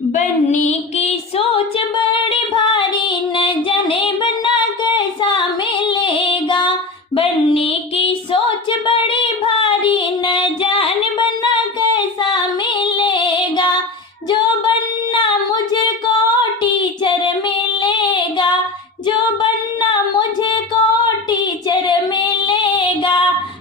बनने की सोच बड़ी भारी, न जाने बनना कैसा मिलेगा। बनने की सोच बड़ी भारी, न जाने बनना कैसा मिलेगा। जो बनना मुझको टीचर मिलेगा, जो बनना मुझको टीचर मिलेगा।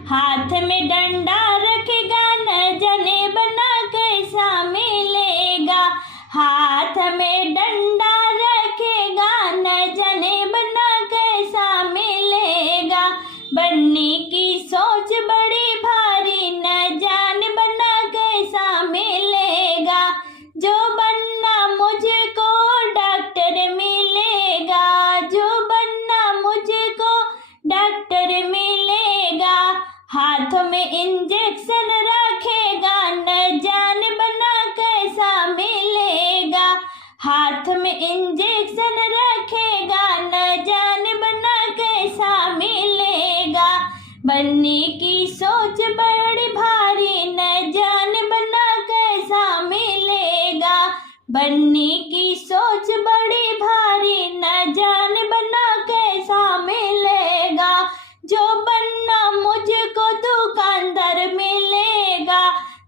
हाथ में डंडा रखेगा, न जाने बनना कैसा मिलेगा। हाथ में डंडा रखेगा, न जाने बनना कैसा मिलेगा। बनने की सोच बड़ी भारी, न जाने बनना कैसा मिलेगा। जो बनना मुझको डॉक्टर मिलेगा, जो बनना मुझको डॉक्टर मिलेगा। हाथों में इंजेक्शन रखेगा, न जाने बनना कैसा मिलेगा। हाथ में इंजेक्शन रखेगा, न जाने बनना कैसा मिलेगा। बनने की सोच बड़ी भारी, न जाने बनना कैसा मिलेगा। बनने की सोच बड़ी भारी, न जाने बनना कैसा मिलेगा। जो बनना मुझको दुकानदार मिलेगा,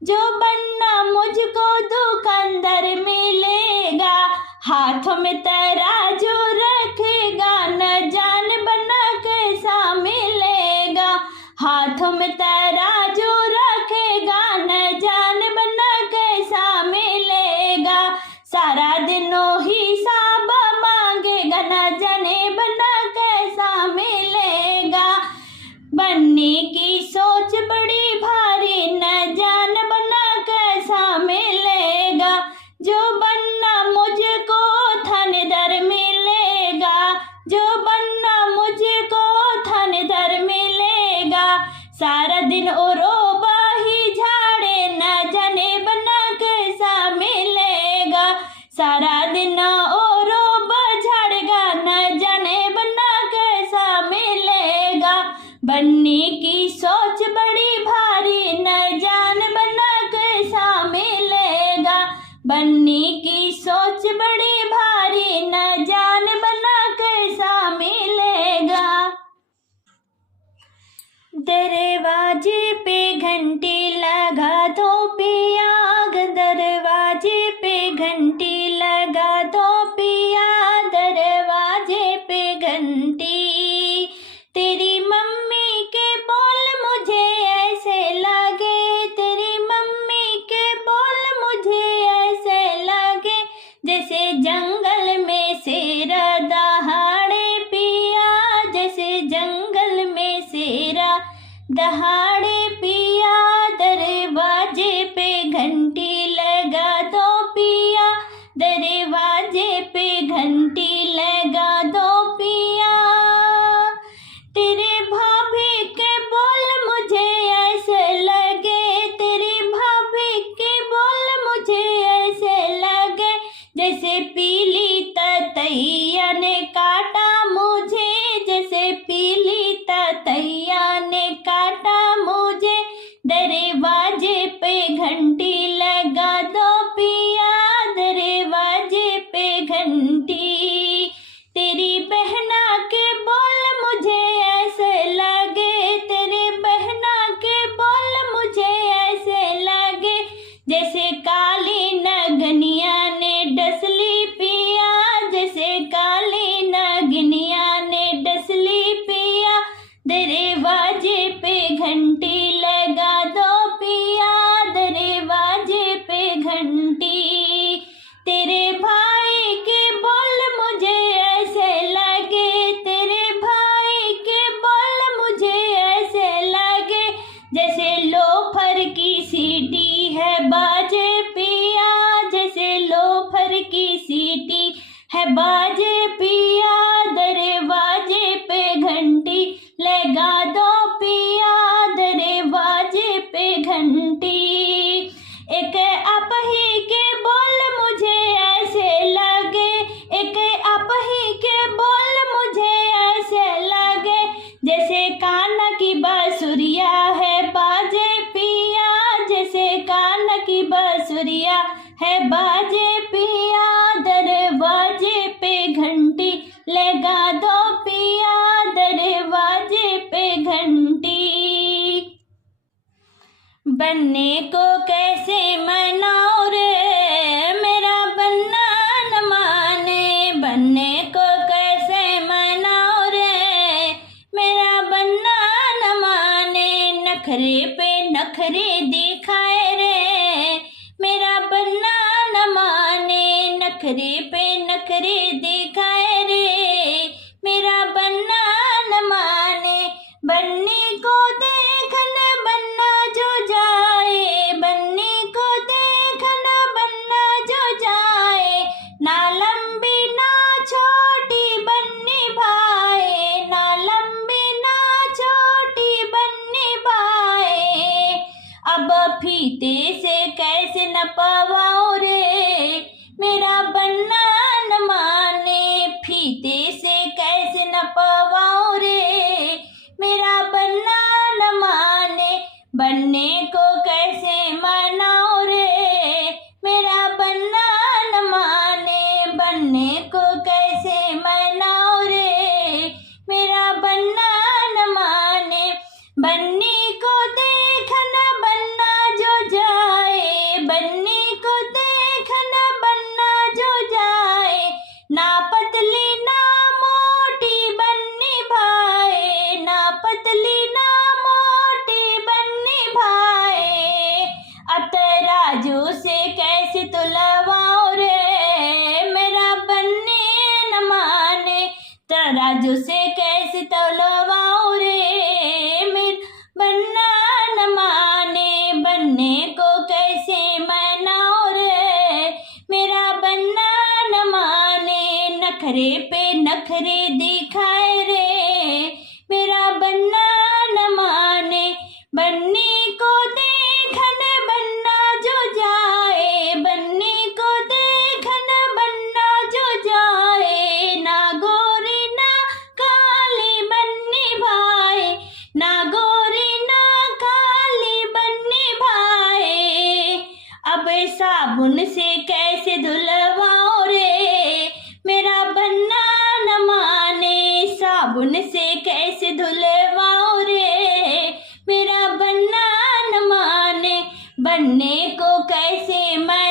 जो बनना मुझको दुकानदार मिलेगा। हाथों में तराजू रखेगा, न जाने बनना कैसा मिलेगा। हाथों में तराजू रखेगा, न जाने बनना कैसा मिलेगा। सारा दिन हिसाब मांगेगा, न जाने बनना कैसा मिलेगा। बनने की सोच बड़ी भारी, न जाने बनना कैसा मिलेगा। जो बनना मुझको थानेदार मिलेगा, जो बनना मुझको थानेदार मिलेगा। सारा दिन ओरोबा ही झाड़े, न जाने बनना कैसा मिलेगा। सारा दिन ओरोबा झाड़ेगा, न जाने बनना कैसा मिलेगा। बनने की सोच बड़ी भारी, न जाने बनना कैसा मिलेगा। बनने की सोच बड़ी भारी, न जाने बनना कैसा मिलेगा। दरवाजे पे घंटी लगा दो पिया, दरवाजे पे घंटी लगा दो पिया, दरवाजे पे घंटी। तेरी मम्मी के बोल मुझे ऐसे लगे, तेरी मम्मी के बोल मुझे ऐसे लगे। जैसे जंगल में शेर दहाड़े पिया, जैसे जंगल में शेर दहाड़े पिया। दरवाजे पे घंटी लगा दो पिया, दरवाजे पे घंटी लगा दो पिया। तेरे भाभी के बोल मुझे ऐसे लगे, तेरी भाभी के बोल मुझे ऐसे लगे। जैसे पीली ततैया ने काटा मुझे, जैसे पीली ततैया ने काटा मुझे। दरवाजे पे घंटी लगा दो पिया, दरवाजे पे घंटी। तेरी बहना के बोल मुझे ऐसे लगे, तेरी बहना के बोल मुझे ऐसे लगे। जैसे काली नगनिया ने डसली पिया, जैसे काली नगनिया ने डसली पिया। दरवाजे पे घंटी लगा दो पिया, दरवाजे पे घंटी। तेरे भाई के बोल मुझे ऐसे लगे, तेरे भाई के बोल मुझे ऐसे लगे। जैसे लोफर की सीटी है बाजे की बांसुरिया है बाजे पिया, दरवाजे पे घंटी लगा दो पिया, दरवाजे पे घंटी। बनने को कैसे मनाओ रे, मेरा बनना न माने, बनने को कैसे मनाओ रे, मेरा बनना न माने। नखरे पे नखरे दिखाए रे, मेरा बनना न माने, नखरे पे नखरे दिखाए रे, मेरा बनना न माने। बनने को देखन बनना जो जाए, बनने को देखन बनना जो जाए, ना लंबी ना छोटी बननी भाए, ना लंबी ना छोटी बननी भाए। अब फीते से कैसे न पवाओ रे, मेरा बनना न माने, फीते से कैसे न पवाओ रे, मेरा बनना न माने। बनने को कैसे मनाओ रे, मेरा बनना न माने, बनने को कैसे मनाओ रे, मेरा बनना न माने। बनने को देखन बनना जो जाए, बनने को देखन बनना जो जाए, ना पतली ना मोटी बननी भाए, ना पतली ना मोटी बननी भाए। अब तराजू से कैसे तुलवाओ रे, मेरा बनने न माने, तराजू से कैसे तुलवाओ रे, मेरा बनना न माने। बनने को कैसे मनाओ रे, मेरा बनना न माने, नखरे पे नखरे दिखाए रे, मेरा बनना न माने। बनने को देखन बनना जो जाए, बनने को देखन बनना जो जाए, ना गोरी ना काली बननी भाई, ना गोरी ना काली बननी भाई। अब साबुन से कैसे धुलवाओ रे, मेरा बनना न माने, साबुन से कैसे धुलवाओ रे, मेरा बनना न माने। बनने को कैसे मैं